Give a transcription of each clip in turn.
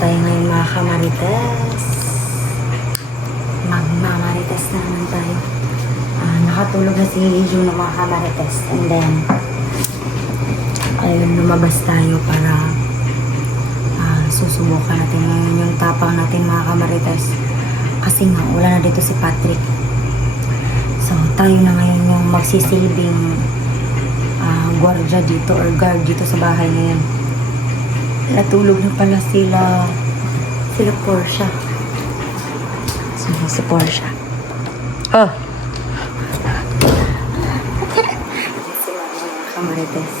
tayo ngayon mga kamarites. Magmamarites na naman tayo. Nakatulog na si June ng mga kamarites. And then, ayun, lumabas tayo para susubukan natin ngayon yung tapang natin mga kamarites. Kasi nga, wala na dito si Patrick. So, tayo na ngayon yung magsisilbing gwardiya dito or guard dito sa bahay ngayon. Natulog na pala sila Portia. Si Portia. Oh! Sila mga kamarites.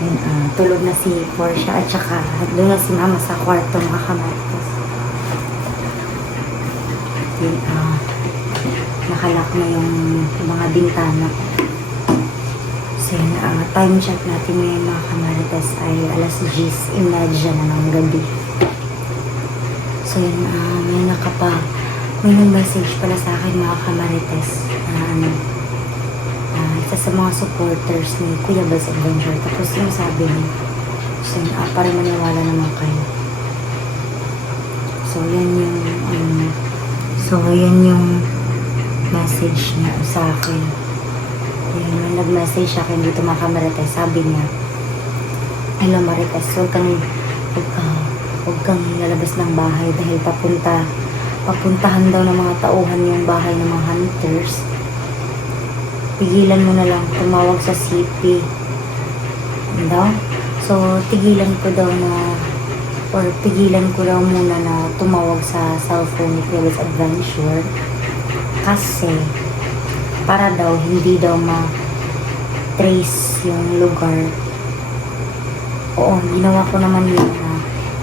Ayun, tulog na si Portia at saka doon na si Mama sa kwarto mga kamarites. Ayun, nakalak na yung mga bintana. So yun, time check natin ngayon mga kamarites ay alas 10:30 na ng gabi. So yun, may message pala sa akin mga kamarites isa sa mga supporters ni Kuya Baz Adventure. Tapos yung sabi niya, so yun, para maniwala naman kayo. So yan yung message niya sa akin. Ayun, may nag-message sa akin dito mga kamarites. Sabi niya, hello Marites, huwag kang lalabas ng bahay dahil papuntahan daw ng mga tauhan yung bahay ng mga hunters. Tigilan mo na lang, tumawag sa CP. Daw? So, tigilan ko daw muna na tumawag sa cellphone ni Kuya Baz Adventure. Kasi, para daw, hindi daw ma-trace yung lugar. Oo, ginawa ko naman yun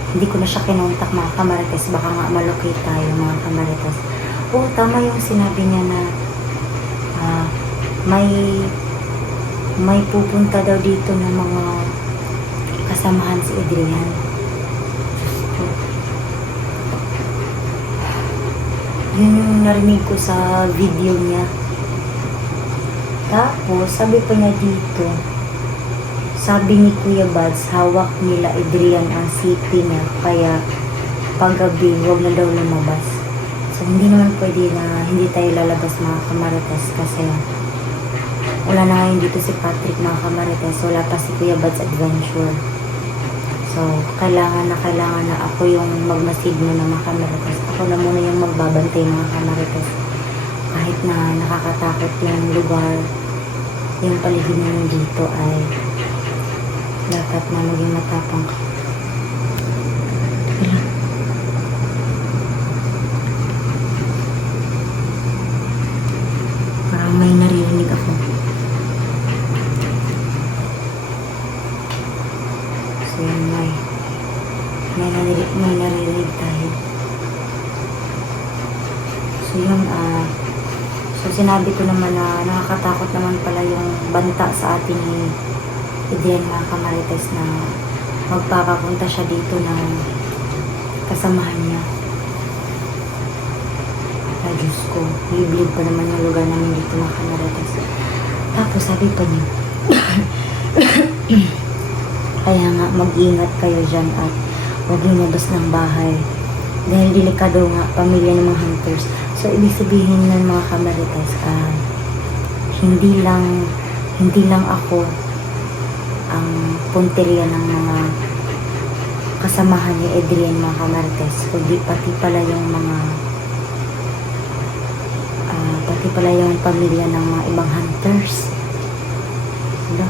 hindi ko na siya kinontak mga kamarites. Baka nga malocate tayo mga kamarites. Oo, tama yung sinabi niya na may pupunta daw dito ng mga kasamahan si Adrian. Yun yung narinig ko sa video niya. Tapos, sabi pa niya dito, sabi ni Kuya Baz, hawak nila Adrian ang CP niya, kaya paggabi, huwag na daw lumabas. So, hindi naman pwede na hindi tayo lalabas mga kamarites kasi wala na ngayon dito si Patrick mga kamarites, wala pa si Kuya Baz Adventure. So, kailangan na ako yung magmasigno ng mga kamarites. Ako na muna yung magbabantay mga kamarites. Kahit na nakakatakot yung lugar, yung paligid naman dito ay dapat na maging matapang ka. Parang may naririnig ako. So yun, may naririnig tayo. So yun, so sinabi ko naman na nakakatakot naman pala yung banta sa atin ni Adrian mga kamarites na magpapapunta siya dito ng kasamahan niya. Ay Diyos ko, liblib pa naman yung lugar namin dito mga kamarites. Tapos sabi pa niya, kaya nga mag-ingat kayo dyan at huwag lumabas ng bahay. Dahil delikado nga pamilya ng mga hunters. So, ibig sabihin ng mga kamarites, hindi lang ako ang punteriya ng mga kasamahan ni Adrian mga kamarites, kundi pati pala yung pamilya ng mga ibang hunters. Diba?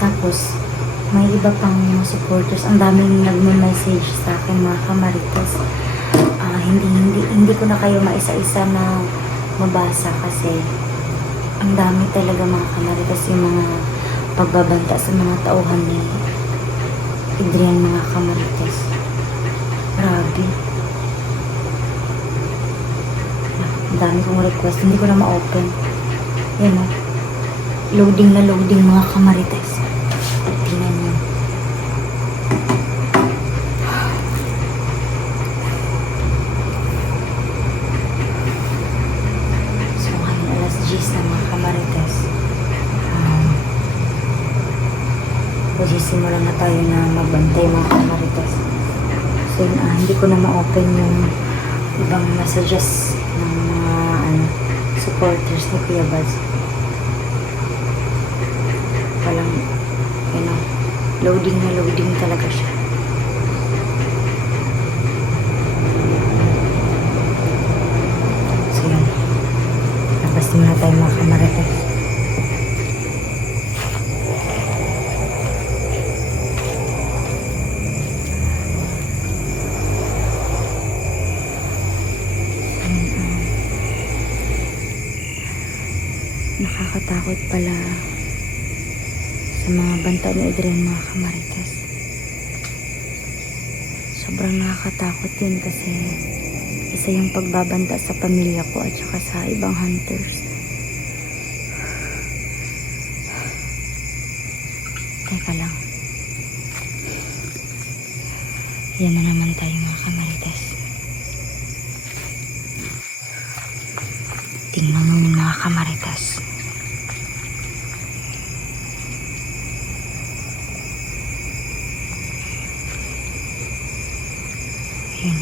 Tapos, may iba pang mga supporters. Ang daming nagme-message sa akin mga kamarites. Hindi ko na kayo maisa-isa na mabasa kasi ang dami talaga mga kamarites yung mga pagbabanta sa mga tauhan ni Adrian mga kamarites. Grabe. Ang dami kong request. Hindi ko na ma-open. Yan o. Loading na loading mga kamarites. Tingnan nyo. magsisimula na tayo na magbantay mga kamarites. So yun, hindi ko na ma-open yung ibang messages ng mga supporters ni Kuya Baz. Walang, loading na loading talaga siya. So yun, labas muna tayo mga kamarites. Nakakatakot pala sa mga banta ni Adrian mga kamarites. Sobrang nakakatakot yun kasi isa yung pagbabanta sa pamilya ko at saka sa ibang hunters. Teka lang. Yan na naman tayo mga kamarites. Tingnan mo yung mga kamarites. Ayan.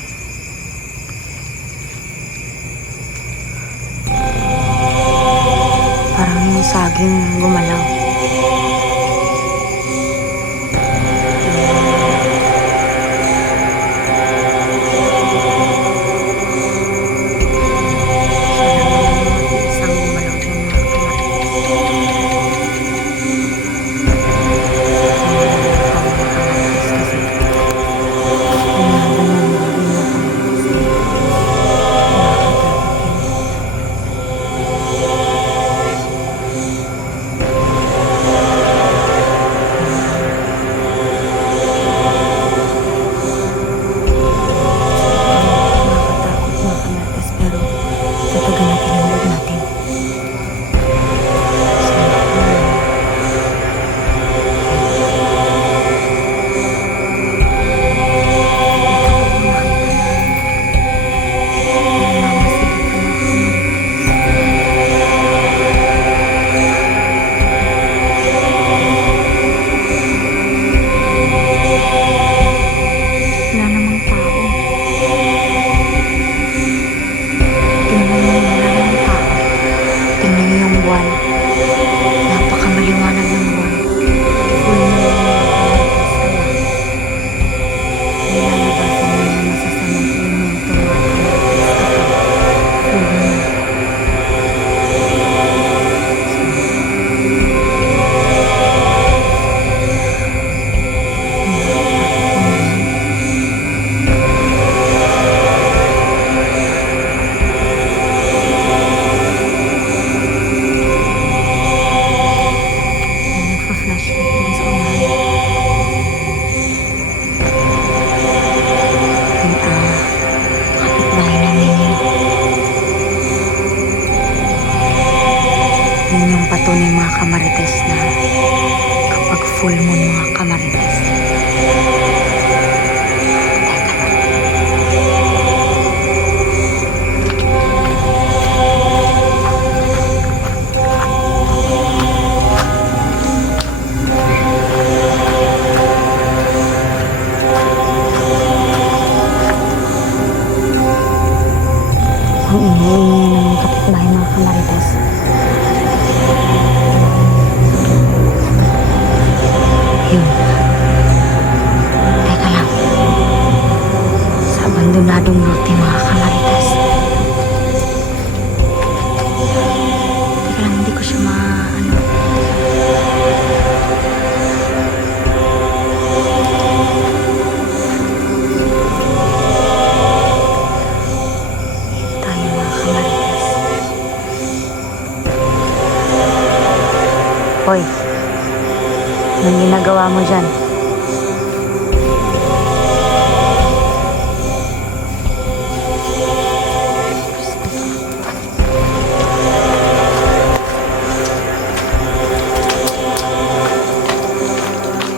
Parang yung saging gumalaw. Yun yung patunay mga kamarites na kapag full moon mga kamarites. Ang ingay-ingay ng kapitbahay mga kamarites. Yun. Teka lang. Sa abandonadong lote mga kamarites. Teka lang, hindi ko siya tayo mga kamarites. Hoy. Anong ginagawa mo dyan?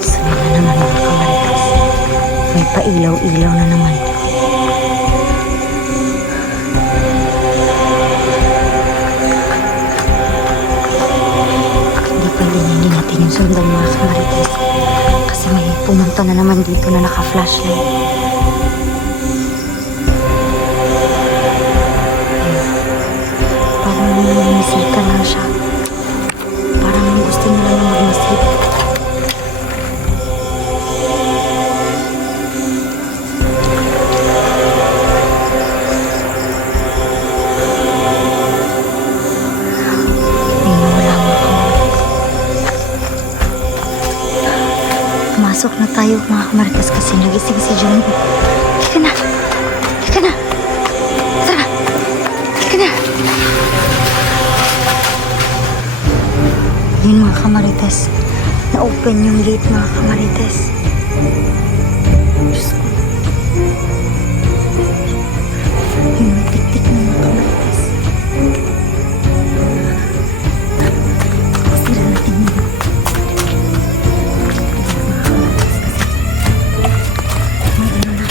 Sana na naman mga kamarites. May pailaw-ilaw na naman. Hindi pwede natin yung sundan mga kamarites. Kasi kwarto na naman dito na naka-flashlight. Parang bumisita lang siya. Parang gusto niya lang magmasid. Ay, nawala mo ako. Pumasok na tayo mga kamarites kasi nagising si John. Halika na! Halika na! Tara! Halika na! Yun mga kamarites. Na-open yung gate mga kamarites. Diyos ko. Yun yung tik-tik ng mga kamarites. Sira natin yun. Mga kamarites kasi may ano na.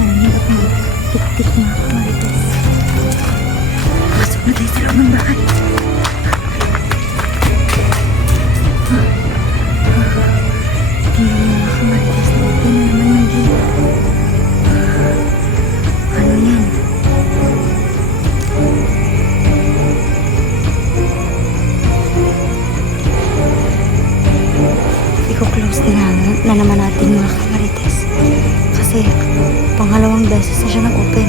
Narinig ako mga tik-tik mga kamarites. Pasok na tayo sa loob ng bahay. Tingnan mo mga kamarites, na-open na naman yung gate. Ano yan? Iko-close din na naman natin mga kamarites. Kasi pangalawang beses na siya nag-open.